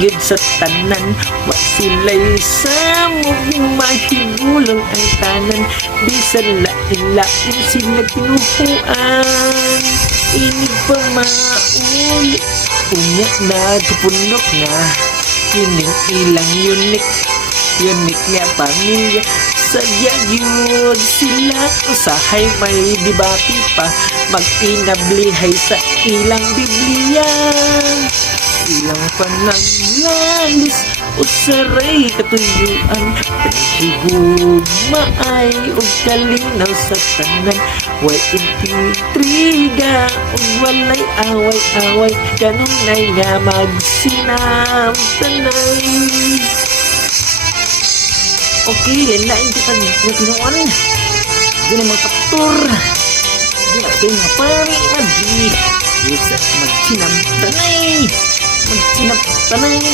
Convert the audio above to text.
gid sa tanan, wa sila'y samog mahigulong ang tanan. Di sa lain-lain sila kinuhuan, inig pa mauli. Unya na kapunok na kining ilang unique niya pamilya. Sadya yun sila usahay may debate pa, mag-inablihay sa ilang Biblia. Ilang panaglalis usaray katuyuan, panghigugmaay ug kalinaw sa tanan. Way intriga ug walay away-away, kanunay nga magsinamtanay. Okay, lain kita tinuan. Di na magpaktor. Di na kayo mga pari. Bisa magsinamtanay. Magsinamtanay.